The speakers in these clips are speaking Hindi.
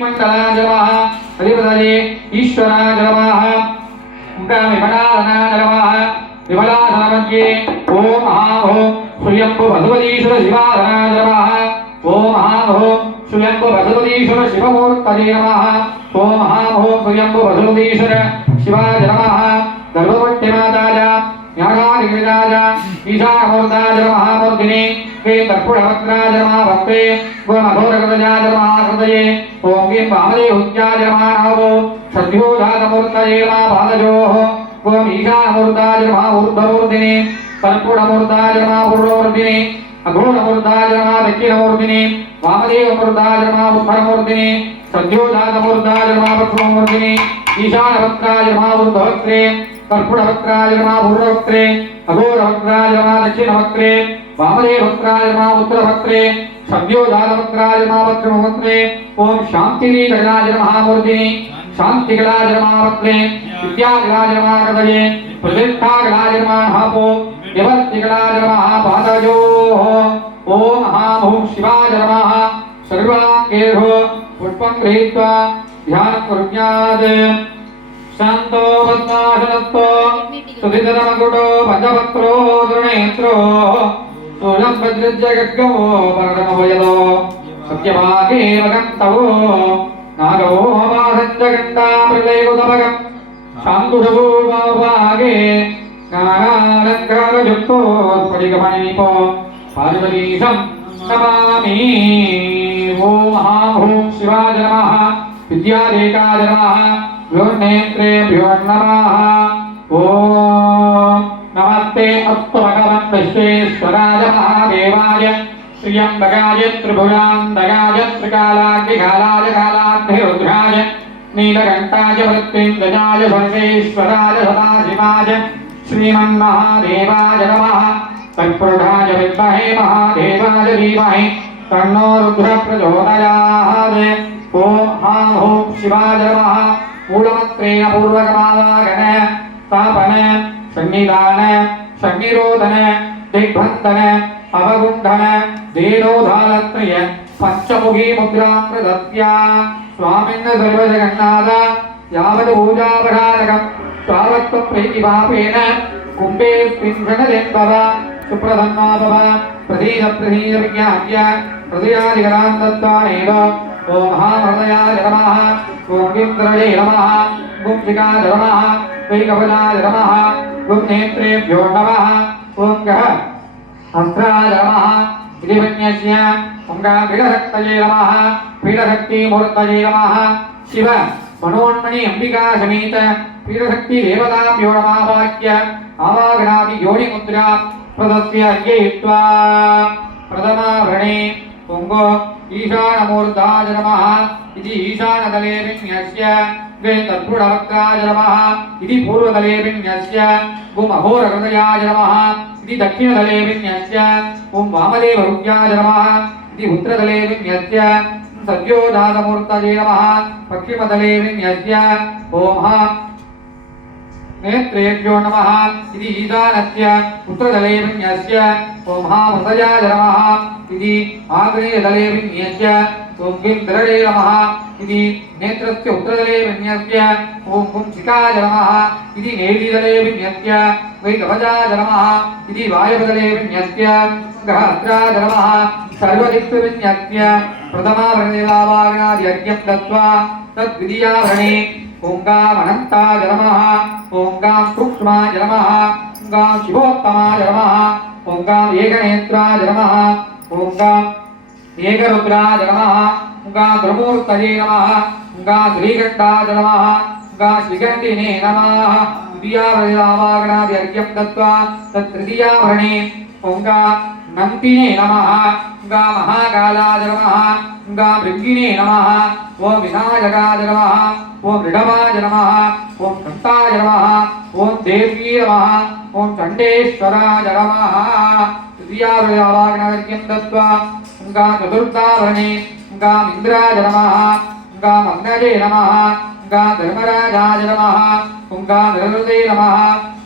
मंगलाय नमः अधिपतये ईश्वराय नमः विमलाधनाय नमः विमलाधनमध्ये ओम महाभो स्वयंभु भगवतीश्वर शिवाधनाय नमः ओम महाभो स्वयंभु भगवतीश्वर शिवमूर्तये नमः ओम महाभो स्वयंभु भगवतीश्वर शिवाय नमः गर्भवत्यमाताय ज्ञानादिविदाय ईशानमूर्ताय नमः मूर्तिने वे कर्पूरवक्त्राय नमः भक्ते गोमघोरगजाय नमः हृदये ओम गिं वामदेवत्याय नमः नमो सद्योजातमूर्तये नमः पादयोः ओम ईशानमूर्ताय नमः ऊर्ध्वमूर्तिने कर्पूरमूर्ताय नमः पूर्वमूर्तिने अघोरमूर्ताय नमः दक्षिणमूर्तिने वामदेवमूर्ताय नमः उत्तरमूर्तिने सद्योजातमूर्ताय नमः पश्चिममूर्तिने ईशानवक्त्राय नमः ऊर्ध्ववक्त्रे कर्पूरवक्त्राय नमः पूर्ववक्त्रे अघोरवक्त्राय नमः दक्षिणवक्त्रे वामदेववक्त्राय नमः उत्तरवक्त्रे सद्योजातवक्त्राय नमः पश्चिमवक्त्रे ओम शांतिगणाय नमः मूर्तिने शांतिगणाय नमः वक्त्रे विद्यागणाय नमः हृदये प्रतिष्ठागणाय नमः हापो निवर्तिगणाय नमः पादयोः ओम महाभूः शिवाय नमः सर्वाङ्गेषु पुष्पं गृहीत्वा ध्यानं कुर्यात् शांतो वत्नाशनस्तो सुधिधरमकुटो पंचवक्त्रो दुर्नेत्रो स्थूलं वज्रज्य गद्गमो परमभयदो सत्यभागे वगन्तवो नागो हवासञ्च गण्डामृतैकुतभगम् शान्तुषभूभागे नागालङ्कारयुक्तो स्फटिकमणिपो पार्वतीशं नमामि ॐ महाभूः शिवाय नमः विद्यादेकाय नमः योर्नेत्रेभ्यो नमः ओम नमस्ते अस्तु भगवन् विश्वेश्वराय महादेवाय त्र्यम्बकाय त्रिभुजान्तकाय त्रिकालाग्निकालाय कालाग्निरुद्राय नीलकण्ठाय मृत्युञ्जयाय सर्वेश्वराय सदाशिवाय श्रीमन्महादेवाय नमः तत्पुरुषाय विद्महे महादेवाय धीमहि तन्नो रुद्रः प्रचोदयात् ओम महाभूः शिवाय नमः मूलमत्रेण पूर्वकमावागन स्थापन सन्निधान सन्निरोधन दिग्बन्धन अवगुण्ठन देनोधालत्रय पंचमुखी मुद्रा प्रदत्या स्वामिन् सर्वजगन्नाथ यावत् पूजापराधकं तावत् प्रीतिभावेन कुम्भे स्पिञ्जनलेन्भव सुप्रसन्नो भव प्रसीद प्रसीद विज्ञाप्य हृदयादिकरां दत्त्वानेव ओम महाहृदयाय नमः ओम गिन्द्रये नमः ओम शिखाय नमः वैकवलाय नमः ओम नेत्रेभ्यो नमः ओम गः हस्त्राय नमः गिरिवन्यस्य ओम गीढशक्तये नमः पीडशक्तिमूर्तये नमः शिव मनोन्मणि अंबिका समेत पीडशक्ति देवताभ्यो नमः वाक्य आवागणादि योनिमुद्रा प्रदस्य अर्घयित्वा प्रथमाभरणे पुंगो ईशानमूर्ताय नमः इति ईशानतले विन्यस्य वे तत्पुरुषवक्त्राय नमः इति पूर्वतले विन्यस्य ओम अघोरहृदयाय नमः इति दक्षिणतले विन्यस्य ओम वामदेवहृद्याय नमः इति उत्तरतले विन्यस्य सद्योजातमूर्तये नमः पश्चिमतले विन्यस्य ओम नेत्रेभ्यो नमः इति ईशानस्य उत्तरतले विन्यस्य ओम महाहृदयाय नमः इति आग्नेयतले विन्यस्य ओम गिन्द्रये नमः इति नेत्रस्य उत्तरतले विन्यस्य ओम कुंसिकाय नमः इति नेत्रितले विन्यस्य वैकवचाय नमः इति वायवतले विन्यस्य गहस्राय नमः सर्वदिक्सु विन्यस्य प्रथमाभरणेवावागणादि अर्घ्यं दत्त्वा तद्वितीयाभरणे ओंगामनन्ताय नमः ओंगां सूक्ष्माय नमः ओंगां शिवोत्तमाय नमः ओंगां एकनेत्राय नमः ओंगां एकरुद्राय नमः ओंगां ध्रुवमूर्तये नमः ओंगां श्रीकण्ठाय नमः ओंगां श्रीकण्ठिने नमः द्वितीयाभरणावागणादि अर्घ्यं दत्त्वा तत्तृतीयाभरणे ओंगां नन्तिने नमः ओंगां महाकालाय नमः ओंगां भृङ्गिने नमः ओम विनायकाय नमः ओम ऋडवाय नमः ओम शन्ताय नमः ओम देवी नमः ओम चण्डेश्वराय नमः तृतीयाभरणावागणादि अर्घ्यं दत्त्वा ओंगां चतुर्थाभरणे ओंगां इन्द्राय नमः ओंगां अग्नये नमः ओंगां धर्मराजाय नमः ओंगां नरहृदये नमः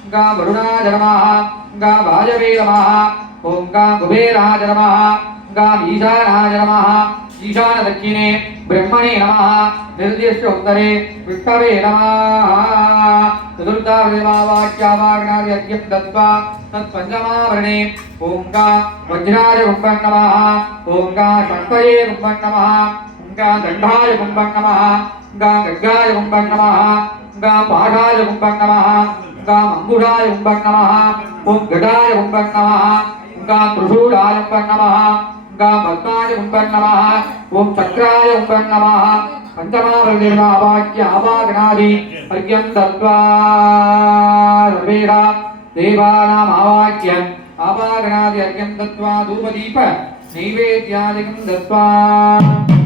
ओंगां वरुणाय नमः ओंगां वायवे नमः ओंगां कुबेराय नमः ओंगां ईशानाय नमः ईशान दक्षिणे ब्रह्मणे नमः निर्दिष्ट उत्तरे विष्णवे नमः चतुर्थावृवाक्यावागणादि यज्ञं दत्त्वा तत्पञ्चमावरणे ओं गा वज्राय कुम्भं नमः ओं गा शक्तये कुम्भं नमः ओं गा दण्डाय कुम्भं नमः गा गड्गाय कुम्भं नमः गा पाठाय कुम्भं नमः गा मंगुषाय कुम्भं नमः ओं गडाय कुम्भं नमः गा त्रिशूलाय कुम्भं नमः गा पद्माय कुम्भं नमः ओं चक्राय कुम्भं नमः पंचमावृतिर्वाक्य आवागणादि अर्घ्यं दत्त्वा सर्वेषां देवानाम् आवाक्यम् आवागणादि अर्घ्यं दत्त्वा धूपदीप नैवेद्यादिकं दत्त्वा